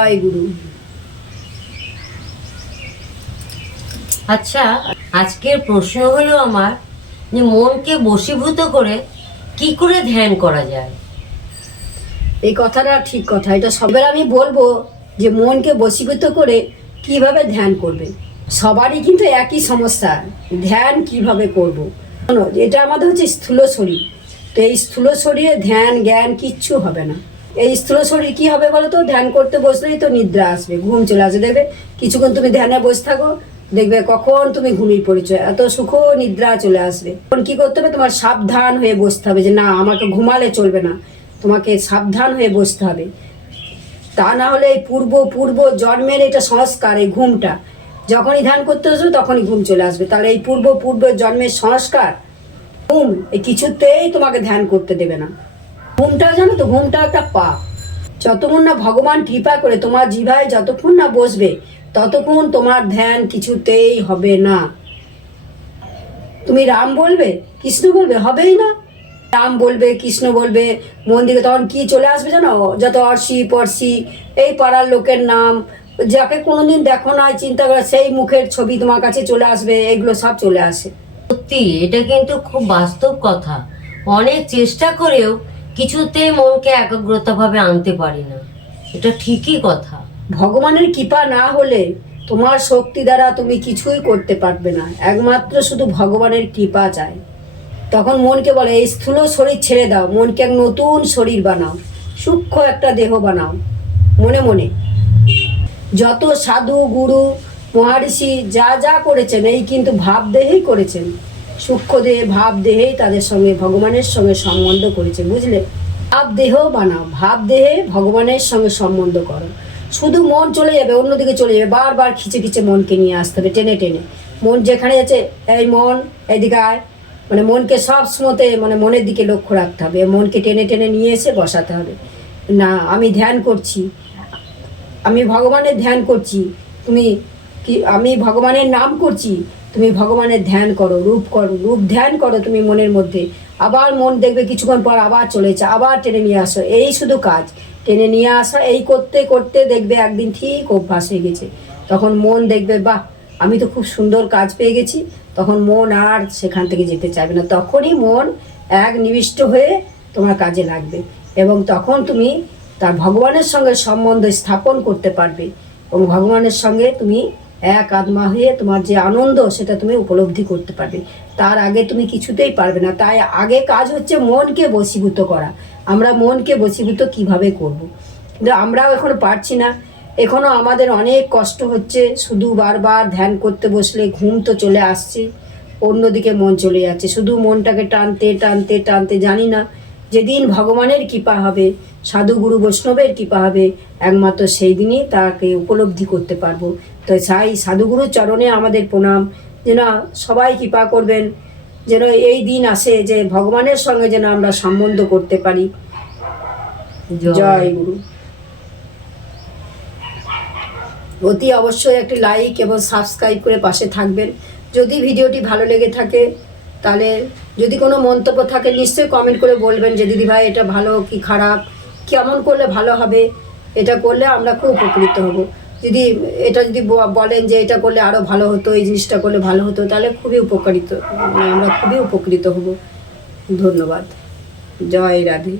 জয় গুরু। আচ্ছা, আজকের প্রশ্ন হলো আমার যে মনকে বশীভূত করে কি করে ধ্যান করা যায়। এই কথাটা ঠিক কথা, এটা সবার আমি বলবো যে মনকে বশীভূত করে কিভাবে ধ্যান করবে। সবারই কিন্তু একই সমস্যা, ধ্যান কিভাবে করব। শোনো, এটা আমাদের হচ্ছে স্থূল শরীর। তো এই স্থূল শরীরে ধ্যান জ্ঞান কিচ্ছু হবে না। এই স্থূল শরীর কি হবে বলো তো? ধ্যান করতে বসলেই তো নিদ্রা আসবে, ঘুম চলে আসবে। দেখবে কিছুক্ষণ তুমি ধ্যানে বসে থাকো, দেখবে কখন তুমি ঘুমিয়ে পড়েছো, এত সুখ নিদ্রা চলে আসবে। তখন কি করতে হবে? তোমার সাবধান হয়ে বসতে হবে যে না, আমাকে ঘুমালে চলবে না, তোমাকে সাবধান হয়ে বসতে হবে। তা না হলে এই পূর্ব জন্মের এটা সংস্কার, এই ঘুমটা যখনই ধ্যান করতে আসবে তখনই ঘুম চলে আসবে। তাহলে এই পূর্ব জন্মের সংস্কার ঘুম এই কিছুতেই তোমাকে ধ্যান করতে দেবে না। ঘুমটা জানো তো, ঘুমটা একটা পাপ। যতক্ষণ না ভগবান কৃপা করে তোমার জিভায় যতক্ষণ না বসবে ততক্ষণ তোমার ধ্যান কিছুতেই হবে না। তুমি রাম বলবে কৃষ্ণ বলবে, হবেই না। রাম বলবে কৃষ্ণ বলবে, মন দিকে তখন কি চলে আসবে জানো? যত অর্ষি পড়শি, এই পাড়ার লোকের নাম, যাকে কোনোদিন দেখো না চিন্তা করে সেই মুখের ছবি তোমার কাছে চলে আসবে, এগুলো সব চলে আসে। সত্যি, এটা কিন্তু খুব বাস্তব কথা। অনেক চেষ্টা করেও কিছুতেই মনকে একাগ্রতাভাবে আনতে পারি না, এটা ঠিকই কথা। ভগবানের কৃপা না হলে তোমার শক্তি দ্বারা তুমি কিছুই করতে পারবে না, একমাত্র শুধু ভগবানের কৃপা চাই। তখন মনকে বলে এই স্থূল শরীর ছেড়ে দাও, মনকে এক নতুন শরীর বানাও, সূক্ষ্ম একটা দেহ বানাও। মনে মনে যত সাধু গুরু মহারিষি যা যা করেছেন এই কিন্তু ভাব দেহেই করেছেন, সূক্ষ্ম দেহে ভাব দেহেই তাদের সঙ্গে ভগবানের সঙ্গে সম্বন্ধ করেছে, বুঝলে? ভাব দেহ বানাও, ভাব দেহে ভগবানের সঙ্গে সম্বন্ধ করো। শুধু মন চলে যাবে অন্যদিকে, চলে যাবে, বারবার খিচে খিচে মনকে নিয়ে আসতে হবে, টেনে টেনে। মন যেখানে যাচ্ছে, এই মন এইদিকে আয়, মানে মনকে সব সময়তে মানে মনের দিকে লক্ষ্য রাখতে হবে, মনকে টেনে টেনে নিয়ে এসে বসাতে হবে। না, আমি ধ্যান করছি, আমি ভগবানের ধ্যান করছি, তুমি কি, আমি ভগবানের নাম করছি, তুমি ভগবানের ধ্যান করো, রূপ ধ্যান করো তুমি মনের মধ্যে। আবার মন দেখবে কিছুক্ষণ পর আবার চলেছে, আবার টেনে নিয়ে আসো, এই শুধু কাজ, টেনে নিয়ে আসা। এই করতে করতে দেখবে একদিন ঠিক অভ্যাস হয়ে গেছে। তখন মন দেখবে বাহ, আমি তো খুব সুন্দর কাজ পেয়ে গেছি। তখন মন আর সেখান থেকে যেতে চাইবে না, তখনই মন এক নিবিষ্ট হয়ে তোমার কাজে লাগবে, এবং তখন তুমি তার ভগবানের সঙ্গে সম্বন্ধ স্থাপন করতে পারবে, এবং ভগবানের সঙ্গে তুমি এক আত্মা হয়ে তোমার যে আনন্দ সেটা তুমি উপলব্ধি করতে পারবে। তার আগে তুমি কিছুতেই পারবে না। তাই আগে কাজ হচ্ছে মনকে বশীভূত করা। আমরা মনকে বশীভূত কিভাবে করব? কিন্তু আমরাও এখনো পারছি না, এখনো আমাদের অনেক কষ্ট হচ্ছে। শুধু বারবার ধ্যান করতে বসলে ঘুম তো চলে আসছে, অন্যদিকে মন চলে যাচ্ছে, শুধু মনটাকে টানতে টানতে টানতে। জানি না যেদিন ভগবানের কৃপা হবে, সাধু গুরু বৈষ্ণবের কৃপা হবে, একমাত্র সেই দিনই তাকে উপলব্ধি করতে পারবো। তো চাই সাধুগুরুর চরণে আমাদের প্রণাম, যেন সবাই কৃপা করবেন, যেন এই দিন আসে যে ভগবানের সঙ্গে যেন আমরা সম্বন্ধ করতে পারি। জয় গুরু। অতি অবশ্যই একটি লাইক এবং সাবস্ক্রাইব করে পাশে থাকবেন। যদি ভিডিওটি ভালো লেগে থাকে তাহলে যদি কোনো মন্তব্য থাকে নিশ্চয়ই কমেন্ট করে বলবেন যে দিদি ভাই এটা ভালো কি খারাপ, কেমন করলে ভালো হবে, এটা করলে আমরা খুব উপকৃত হব। যদি এটা যদি বলেন যে এটা করলে আরও ভালো হতো, এই জিনিসটা করলে ভালো হতো, তাহলে খুবই উপকারিত, আমরা খুবই উপকৃত হব। ধন্যবাদ। জয় রাধে।